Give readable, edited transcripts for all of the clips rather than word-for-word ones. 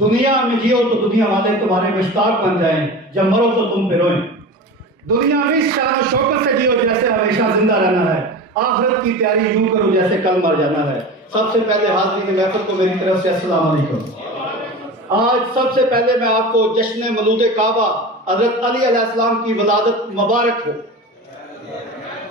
دنیا میں جیو تو دنیا والے تمہارے مشتاق بن جائیں، جب مرو تو تم پہ روئیں۔ دنیا میں اس شان و شوکت سے جیو جیسے ہمیشہ زندہ رہنا ہے، آخرت کی تیاری یوں کرو جیسے کل مر جانا ہے۔ سب سے پہلے حاضرین محفل کو میری طرف سے السلام علیکم۔ آج سب سے پہلے میں آپ کو جشن مولود کعبہ حضرت علی علیہ السلام کی ولادت مبارک ہو،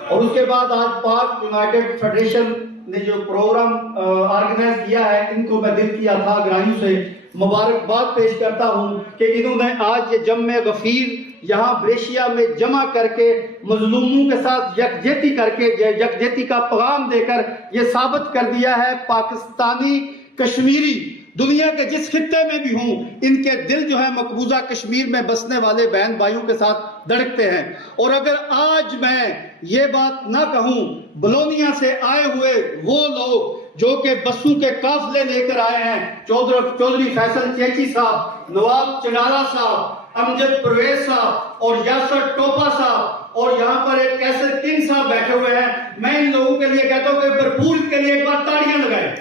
اور اس کے بعد آج پاک یونائٹڈ فیڈریشن نے جو پروگرام آرگنائز کیا ہے، ان کو میں دل کی اتھا گہرائیوں سے مبارکباد پیش کرتا ہوں کہ انہوں نے آج یہ جمع غفیر یہاں بریشیا میں جمع کر کے مظلوموں کے ساتھ یکجہتی کر کے یکجہتی کا پیغام دے کر یہ ثابت کر دیا ہے پاکستانی کشمیری دنیا کے جس خطے میں بھی ہوں، ان کے دل جو ہے مقبوضہ کشمیر میں بسنے والے بہن بھائیوں کے ساتھ دھڑکتے ہیں۔ اور اگر آج میں یہ بات نہ کہوں، بلونیا سے آئے ہوئے وہ لوگ جو کہ بسوں کے قافلے لے کر آئے ہیں، چودھری فیصل چیچی صاحب، نواب چنارا صاحب، امجد پرویز صاحب اور یاسر ٹوپا صاحب، اور یہاں پر ایک کیسر کنگ صاحب بیٹھے ہوئے ہیں، میں ان لوگوں کے لیے کہتا ہوں کہ بھرپور کے لیے ایک بار تاڑیاں لگائیں۔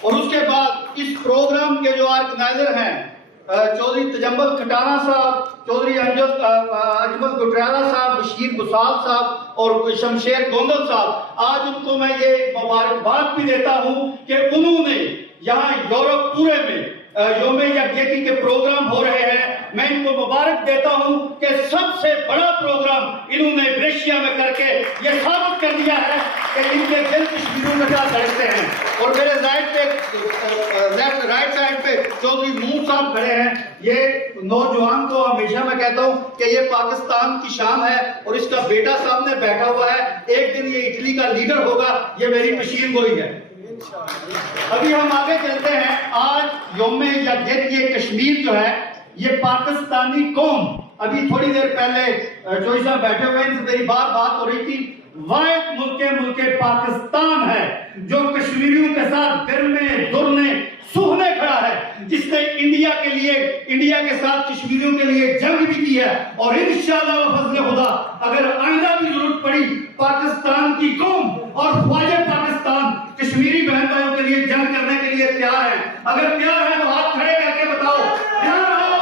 اور اس کے بعد اس پروگرام کے جو آرگنائزر ہیں، چودھری تجمل کھٹانہ صاحب، چودھری اجمل گٹریالہ صاحب، بشیر بسال صاحب اور شمشیر گوندل صاحب، آج ان کو میں یہ مبارکباد بھی دیتا ہوں کہ انہوں نے یہاں یورپ پورے میں یوم یکجہتی کے پروگرام ہو رہے ہیں، میں ان کو مبارک دیتا ہوں کہ سب سے بڑا پروگرام انہوں نے بریشیا میں کر کے یہ ثابت کر دیا ہے کہ ان کے دل کشمیریوں کے ساتھ دھڑکتے ہیں۔ اور میرے رائٹ سائڈ پہ چودھری نور صاحب کھڑے ہیں، یہ نوجوان کو ہمیشہ میں کہتا ہوں کہ یہ پاکستان کی شان ہے، اور اس کا بیٹا سامنے بیٹھا ہوا ہے، ایک دن یہ اٹلی کا لیڈر ہوگا، یہ میری مشین گوئی ہے۔ ابھی ہم آگے چلتے ہیں۔ آج یوم یکجہتی کشمیر جو ہے، یہ پاکستانی قوم، ابھی تھوڑی دیر پہلے چوئی صاحب بیٹھے ہوئے، ان سے میری بات ہو رہی تھی، واحد ملک پاکستان ہے جو کشمیریوں کے ساتھ درنے سوہنے کھڑا ہے، جس نے انڈیا کے ساتھ کشمیریوں کے لیے جنگ بھی کی ہے، اور انشاءاللہ و فضل خدا اگر آئندہ بھی ضرورت پڑی، پاکستان کی قوم اور خواجہ پاکستان کشمیری بہن بھائیوں کے لیے جنگ کرنے کے لیے تیار ہیں۔ اگر تیار ہے تو ہاتھ کھڑے کر کے بتاؤ تیار ہو۔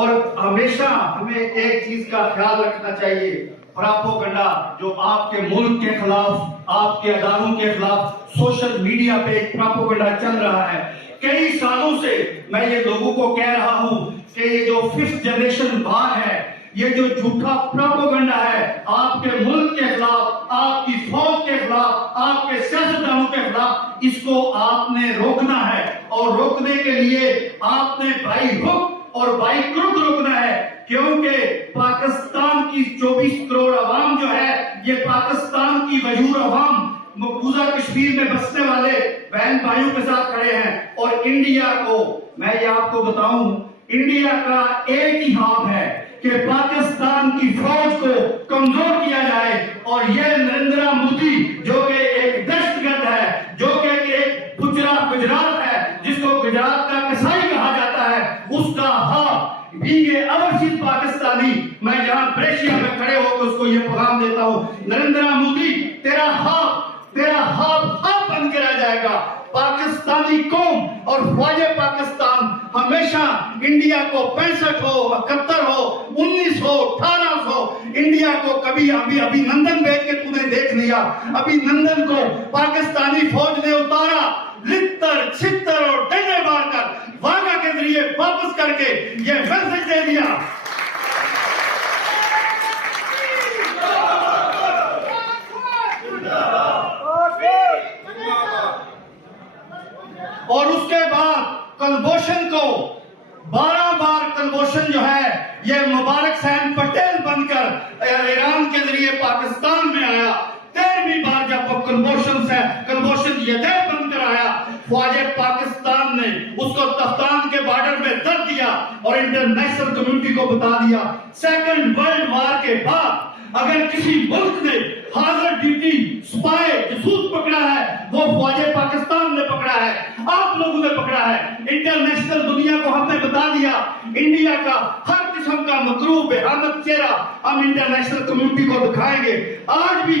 اور ہمیشہ ہمیں ایک چیز کا خیال رکھنا چاہیے، پراپوگنڈا جو آپ کے ملک کے خلاف، آپ کے اداروں کے خلاف سوشل میڈیا پہ ایک پراپوگنڈا چل رہا ہے۔ کئی سالوں سے میں یہ لوگوں کو کہہ رہا ہوں کہ یہ جو 5th جنریشن وار ہے، یہ جو جھوٹا پراپوگنڈا ہے آپ کے ملک کے خلاف، آپ کی فوج کے خلاف، آپ کے سیاستدانوں کے خلاف، اس کو آپ نے روکنا ہے، اور روکنے کے لیے آپ نے بھائی رک اور بھائی کرک روکنا ہے، کیونکہ پاکستان کی 24 کروڑ عوام جو ہے، یہ پاکستان کی غیور عوام مقبوضہ کشمیر میں بسنے والے بہن بھائیوں کے ساتھ کھڑے ہیں۔ اور انڈیا کو میں یہ آپ کو بتاؤں، انڈیا کا ایک ہی خواب ہے کہ پاکستان کی فوج کو کمزور کیا جائے، اور یہ نریندر مودی جو کہ ایک دہشت گرد ہے، جو کہ ایک گجرات ہے، جس کو گجرات کا کسائی کہا جاتا ہے، اس کا خواب بینگ اوورسیز پاکستانی، میں یہاں بریشیا میں کھڑے ہو کے اس کو یہ پیغام دیتا ہوں، نریندر مودی تیرا خواب بن کے رہ جائے گا۔ پاکستانی قوم اور خواجہ پاکستان ہمیشہ انڈیا کو 65 ہو، 71 ہو، 19 ہو، 18 ہو، انڈیا کو کبھی ابھی نندن بھیج کے تو نے دیکھ لیا، ابھی نندن کو پاکستانی فوج نے اتارا، لتر چھتر اور ڈنڈے مار کر واگا کے ذریعے واپس کر کے یہ میسج دے دیا۔ اور اس کے بعد کلبھوشن کو 12 بار کلبھوشن جو ہے یہ مبارک سین پٹیل بن کر ایران کے ذریعے پاکستان میں آیا، 13ویں بار جب وہ کلبھوشن یدیو بن کر آیا، خواجہ پاکستان نے اس کو تفتان کے بارڈر میں در دیا اور انٹرنیشنل کمیونٹی کو بتا دیا۔ 2nd ورلڈ وار کے بعد اگر کسی ملک نے حاضر ڈیوٹی سپائی جاسوس پکڑا ہے، وہ خواجہ پاکستان نے پکڑا ہے، آپ لوگوں نے پکڑا ہے۔ انٹرنیشنل دنیا کو ہم نے بتا دیا، انڈیا کا ہر قسم کا مکروہ بہانت چہرہ ہم انٹرنیشنل کمیونٹی کو دکھائیں گے۔ آج بھی